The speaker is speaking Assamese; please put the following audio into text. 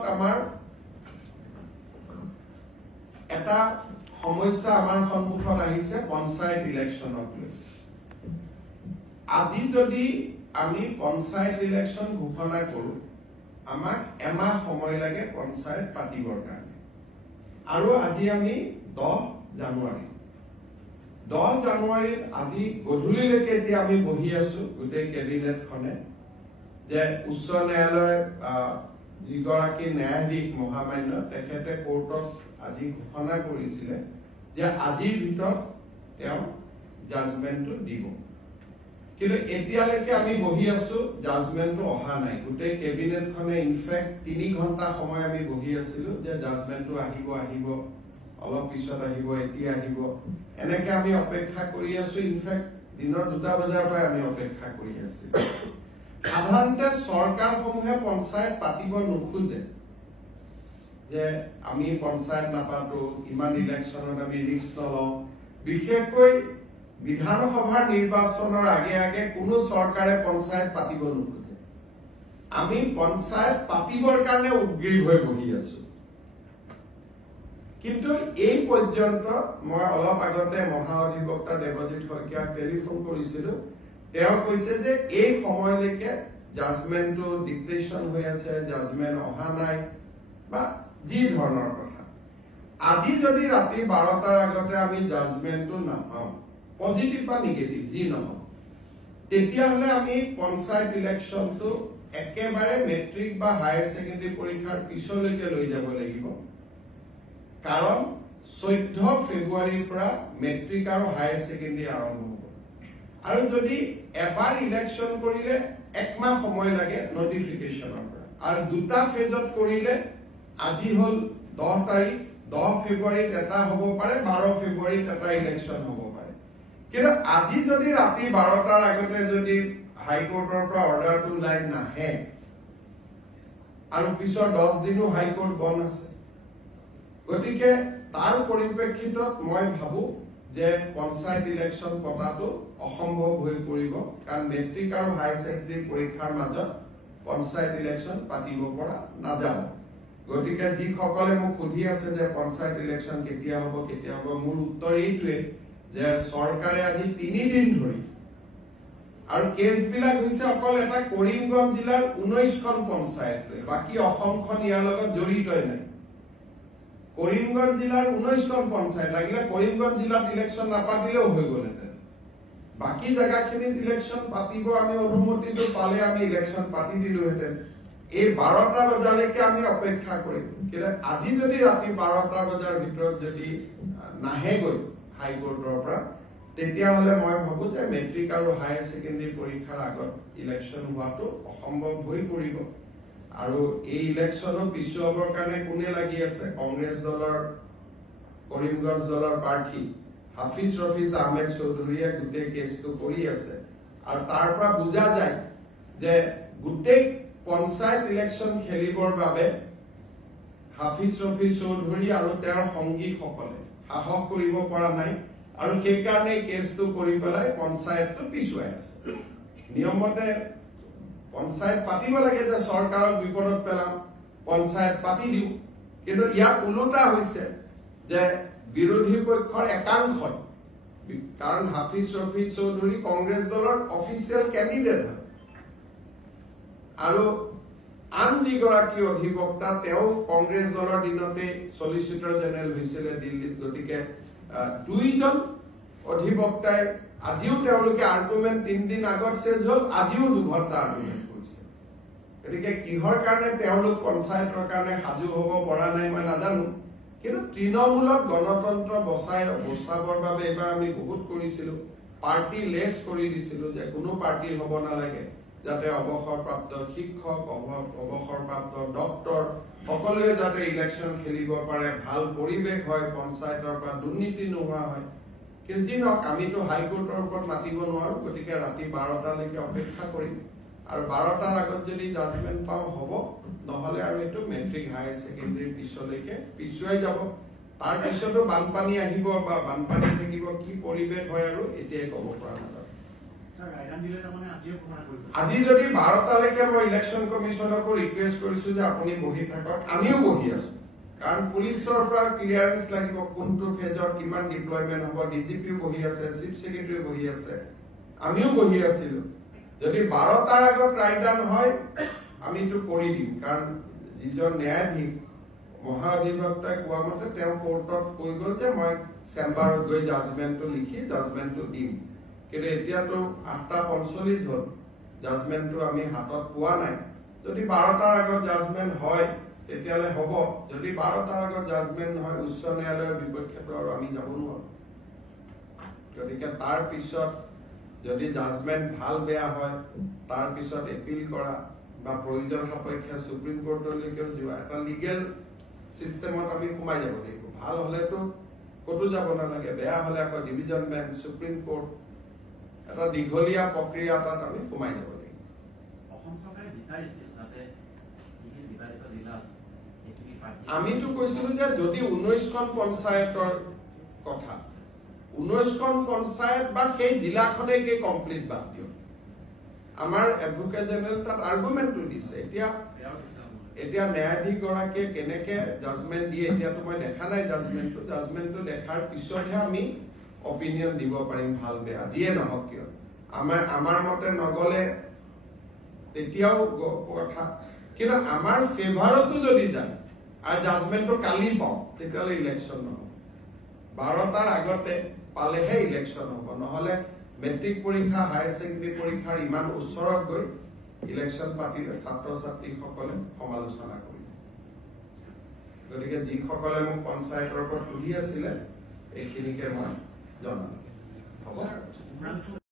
আমাৰ এটা সমস্যা আমাৰ সন্মুখত আহিছে পঞ্চায়ত ইলেকশনক লৈ। আজি যদি আমি পঞ্চায়ত ইলেকশন ঘোষণা কৰো আমাক এমাহ সময় লাগে পঞ্চায়ত পাতিবৰ কাৰণে। আৰু আজি আমি 10 জানুৱাৰীত আজি গধূলিলৈকে এতিয়া আমি বহি আছো গোটেই কেবিনেটখনে যে উচ্চ ন্যায়ালয়ৰ যিগৰাকী ন্যায়াধীশ মহামান্য তেখেতে কোৰ্টত আজি ঘোষণা কৰিছিলে যে আজিৰ ভিতৰত তেওঁ জাজমেন্টটো দিব। কিন্তু এতিয়ালৈকে আমি বহি আছো জাজমেন্টটো অহা নাই। গোটেই কেবিনেটখনে ইনফেক্ট 3 ঘণ্টা সময় আমি বহি আছিলো যে জাজমেন্টটো আহিব অলপ পিছত আহিব এতিয়া আহিব এনেকে আমি অপেক্ষা কৰি আছো। ইনফেক্ট দিনৰ 2টা বজাৰ পৰা আমি অপেক্ষা কৰি আছিলো। সাধাৰণতে চৰকাৰসমূহে পঞ্চায়ত পাতিব নোখোজে যে আমি পঞ্চায়ত নাপাতো, ইমান ইলেকশ্যনত আমি ৰিস্ক নলওঁ। বিশেষকৈ বিধানসভাৰ নিৰ্বাচনৰ আগে আগে কোনো চৰকাৰে পঞ্চায়ত পাতিব নোখোজে। আমি পঞ্চায়ত পাতিবৰ কাৰণে উদ্গ্ৰীৱ হৈ বহি আছো। কিন্তু এই পৰ্যন্ত মই অলপ আগতে মহাঅধিবক্তা দেৱজিৎ শইকীয়াক টেলিফোন কৰিছিলো। তেওঁ কৈছে যে এই সময়লৈকে জাজমেন্টটো ডিক্লেৰেশ্যন হৈ আছে, জাজমেন্ট অহা নাই বা যি ধৰণৰ কথা। আজি যদি ৰাতি 12টাৰ আগতে আমি জাজমেন্টটো নাপাওঁ, পজিটিভ বা নিগেটিভ যি নহওক, তেতিয়াহ'লে আমি পঞ্চায়ত ইলেকশ্যনটো একেবাৰে মেট্ৰিক বা হায়াৰ ছেকেণ্ডাৰী পৰীক্ষাৰ পিছলৈকে লৈ যাব লাগিব। কাৰণ 14 ফেব্ৰুৱাৰীৰ পৰা মেট্ৰিক আৰু হায়াৰ ছেকেণ্ডাৰী আৰম্ভ হ'ব। আৰু যদি এবাৰ ইলেকশ্যন কৰিলে 1 মাহ সময় লাগে নটিফিকেশ্যনৰ পৰা, আৰু 2টা ফেজত কৰিলে আজি হল 10 তাৰিখ, 10 ফেব্ৰুৱাৰীত এটা হ'ব পাৰে, 12 ফেব্ৰুৱাৰীত এটা ইলেকশ্যন হ'ব পাৰে। কিন্তু আজি যদি ৰাতি 12টাৰ আগতে যদি হাইকোৰ্টৰ পৰা অৰ্ডাৰটো ওলাই নাহে আৰু পিছৰ 10 দিনো হাইকোৰ্ট বন্ধ আছে, গতিকে তাৰ পৰিপ্ৰেক্ষিতত মই ভাবো যে পঞ্চায়ত ইলেকশ্যন পতাটো অসম্ভৱ হৈ পৰিব। কাৰণ মেট্ৰিক আৰু হায়াৰ ছেকেণ্ডাৰী পৰীক্ষাৰ মাজত পঞ্চায়ত ইলেকশ্যন পাতিব পৰা নাযাব। গতিকে যিসকলে মোক সুধি আছে যে পঞ্চায়ত ইলেকশ্যন কেতিয়া হ'ব, মোৰ উত্তৰ এইটোৱে যে চৰকাৰে আজি 3 দিন ধৰি, আৰু কেছবিলাক হৈছে অকল এটা কৰিমগঞ্জ জিলাৰ 19খন পঞ্চায়ত লৈ, বাকী অসমখন ইয়াৰ লগত জড়িতই নাই। কৰিমগঞ্জ জিলাৰ 19খন পঞ্চায়ত, লাগিলে কৰিমগঞ্জ জিলাত ইলেকশ্যন নাপাতিলেও হৈ গ'লহেঁতেন। বাকী জেগাখিনিত ইলেকশ্যন পাতিব আমি অনুমতিটো পালে আমি ইলেকশ্যন পাতি দিলোহেঁতেন। এই 12টা বজালৈকে আমি অপেক্ষা কৰিম। কিন্তু আজি যদি ৰাতি 12টা বজাৰ ভিতৰত যদি নাহেগৈ হাইকোৰ্টৰ পৰা, তেতিয়াহ'লে মই ভাবো যে মেট্ৰিক আৰু হায়াৰ ছেকেণ্ডাৰী পৰীক্ষাৰ আগত ইলেকশ্যন হোৱাটো অসম্ভৱ হৈ পৰিব। আৰু এই ইলেকশ্যনক পিছুৱাবৰ কাৰণে কোনে লাগি আছে? কংগ্ৰেছ দলৰ, কৰিমগঞ্জ দলৰ প্ৰাৰ্থী হাফিজ ৰফিজ আহমেদ চৌধুৰীয়ে গোটেই কেছটো কৰি আছে। আৰু তাৰ পৰা বুজা যায় যে গোটেই পঞ্চায়ত ইলেকশ্যন খেলিবৰ বাবে হাফিজ ৰফিজ চৌধুৰী আৰু তেওঁৰ সংগীসকলে সাহস কৰিব পৰা নাই, আৰু সেইকাৰণে কেছটো কৰি পেলাই পঞ্চায়তটো পিছুৱাই আছে। নিয়মতে পঞ্চায়ত পাতিব লাগে যে চৰকাৰক বিপদত পেলাম, পঞ্চায়ত পাতি দিওঁ। কিন্তু ইয়াত ওলোটা হৈছে যে বিৰোধী পক্ষৰ একাংশই, কাৰণ হাফিজ ৰফিজ চৌধুৰী কংগ্ৰেছ দলৰ অফিচিয়েল কেণ্ডিডেট হয়, আৰু আন যিগৰাকী অধিবক্তা তেওঁ কংগ্ৰেছ দলৰ দিনতে চলিচিটৰ জেনেৰেল হৈছিলে দিল্লীত। গতিকে 2জন অধিবক্তাই আজিও তেওঁলোকে আৰ্গুমেণ্ট 3 দিন আগত চেঞ্জ হ'ল, আজিও 2 ঘণ্টা আৰ্গুমেণ্ট কৰিছে। গতিকে কিহৰ কাৰণে তেওঁলোক পঞ্চায়তৰ কাৰণে সাজু হ'ব পৰা নাই মই নাজানো। কিন্তু তৃণমূলক গণতন্ত্ৰ বচাবৰ বাবে এইবাৰ আমি বহুত কৰিছিলো। পাৰ্টি লেছ কৰি দিছিলো যে কোনো পাৰ্টিৰ হ'ব নালাগে, যাতে অৱসৰপ্ৰাপ্ত শিক্ষক, অৱসৰপ্ৰাপ্ত ডক্তৰ সকলোৱে যাতে ইলেকশ্যন খেলিব পাৰে, ভাল পৰিৱেশ হয়, পঞ্চায়তৰ পৰা দুৰ্নীতি নোহোৱা হয়। কিন্তু যি নহওক আমিতো হাইকোৰ্টৰ ওপৰত মাতিব নোৱাৰো। গতিকে ৰাতি 12টালৈকে অপেক্ষা কৰিম, আৰু 12টাৰ আগত যদি জাজমেন্ট পাওঁ হ'ব, নহ'লে আৰু এইটো মেট্ৰিক হায়াৰ ছেকেণ্ডাৰীৰ পিছলৈকে পিছুৱাই যাব। তাৰ পিছতো বানপানী আহিব বা বানপানী থাকিব, কি পৰিৱেশ হয় আৰু এতিয়াই ক'ব পৰা নাযায়। আজি যদি 12টালৈকে মই ইলেকশ্যন কমিশনকো ৰিকুৱেষ্ট কৰিছো যে আপুনি বহি থাকক, আমিও বহি আছো, কাৰণ পুলিচৰ পৰা ক্লিয়াৰেন্স লাগিব কোনটো ফেজত কিমান ডিপ্লয়মেন্ট হ'ব, ডিজিপিও বহি আছে, চিফ সেক্ৰেটাৰী বহি আছে, আমিও বহি আছিলো। যদি 12টাৰ আগত ৰায়দান হয় আমিতো কৰি দিম, কাৰণ যিজন ন্যায়াধীশ মহাধিবক্তাই কোৱা মতে তেওঁ কোৰ্টত কৈ গ'ল যে মই চেম্বাৰত গৈ জাজমেন্টটো লিখি জাজমেন্টটো দিম, কিন্তু এতিয়াতো 8:45 হ'ল, জাজমেন্টটো আমি হাতত পোৱা নাই। যদি 12টাৰ আগত জাজমেন্ট হয় তেতিয়ালে হ'ব, যদি 12টাৰ আগত জাজমেন্ট নহয় উচ্চ ন্যায়ালয়ৰ বিপক্ষেতো আৰু আমি যাব নোৱাৰো। গতিকে তাৰ পিছত যদি জাজমেন্ট ভাল বেয়া হয় তাৰ পিছত এপিল কৰা বা প্ৰয়োজন সাপেক্ষে সুপ্ৰিম কোৰ্টলৈকেও যোৱা এটা লিগেল সিস্টেমত আমি সোমাই যাব লাগিব। ভাল হলেতো কতো যাব নালাগে, বেয়া হলে আকৌ ডিভিজন বেঞ্চ, সুপ্ৰিম কোৰ্ট, এটা দীঘলীয়া প্ৰক্ৰিয়া এটাত আমি সোমাই যাব লাগিব। আমিতো কৈছিলো যে যদি 19খন পঞ্চায়তৰ কথা, 19খন পঞ্চায়ত বা সেই জিলাখনেকে কমপ্লিট বাদ দিয়ক, আমাৰ এডভোকেট জেনেৰেল তাত আৰ্গুমেন্টটো দিছে। এতিয়া ন্যায়াধীশ গৰাকীয়ে কেনেকে জাজমেন্ট দিয়ে এতিয়াতো মই দেখা নাই জাজমেন্টটো দেখাৰ পিছতহে আমি অপিনিয়ন দিব পাৰিম ভাল বেয়া, যিয়ে নহওক কিয়। আমাৰ মতে নগলে তেতিয়াও কথা, কিন্তু আমাৰ ফেভাৰতো যদি যায় আৰু জাজমেন্টটো কালি পাওঁ তেতিয়াহ'লে ইলেকশ্যন নহ'ব। 12টাৰ আগতে পালেহে ইলেকশ্যন হ'ব, নহ'লে মেট্ৰিক পৰীক্ষা, হায়াৰ ছেকেণ্ডেৰী পৰীক্ষাৰ ইমান ওচৰত গৈ ইলেকশ্যন পাতিলে ছাত্ৰ ছাত্ৰীসকলে সমালোচনা কৰিব। গতিকে যিসকলে মোক পঞ্চায়তৰ ওপৰত সুধি আছিলে এইখিনিকে মই জনালো। হ'ব।